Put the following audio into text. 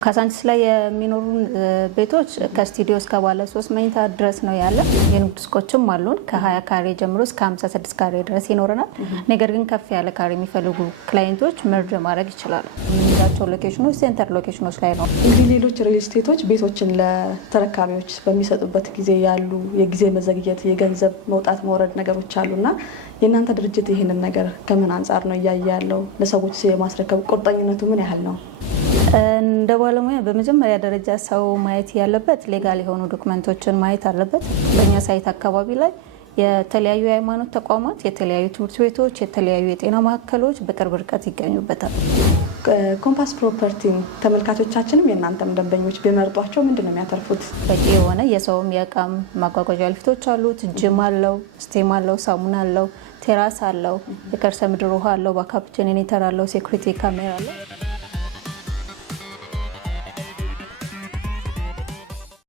ካሳንቺስ ላይ የሚኖሩ ቤቶች ከስቱዲዮ እስከ ባለ 3 መኝታ ድረስ ነው ያለ። የንግድ ሱቆችም አሉን ከ20 ካሬ ጀምሮ እስከ 56 ካሬ ድረስ ይኖረናል። ነገር ግን ከፍ ያለ ካሬ የሚፈልጉ ክላይንቶች መርጅ ማድረግ ይችላሉ። የሚዛቸው ሎኬሽኖች ሴንተር ሎኬሽኖች ላይ ነው። እንግዲህ ሌሎች ሪል ስቴቶች ቤቶችን ለተረካቢዎች በሚሰጡበት ጊዜ ያሉ የጊዜ መዘግየት፣ የገንዘብ መውጣት መውረድ ነገሮች አሉና የእናንተ ድርጅት ይህንን ነገር ከምን አንጻር ነው እያየ ያለው? ለሰዎች የማስረከብ ቁርጠኝነቱ ምን ያህል ነው? እንደ ባለሙያ በመጀመሪያ ደረጃ ሰው ማየት ያለበት ሌጋል የሆኑ ዶክመንቶችን ማየት አለበት። በእኛ ሳይት አካባቢ ላይ የተለያዩ የሃይማኖት ተቋማት፣ የተለያዩ ትምህርት ቤቶች፣ የተለያዩ የጤና ማዕከሎች በቅርብ ርቀት ይገኙበታል። ኮምፓስ ፕሮፐርቲ ተመልካቾቻችንም የእናንተም ደንበኞች ቢመርጧቸው ምንድን ነው የሚያተርፉት? በቂ የሆነ የሰውም የእቃም ማጓጓዣ ሊፍቶች አሉት። ጅም አለው፣ ስቴም አለው፣ ሳሙና አለው፣ ቴራስ አለው፣ የከርሰ ምድር ውሃ አለው፣ ባካፕ ጄኔሬተር አለው፣ ሴኩሪቲ ካሜራ አለው።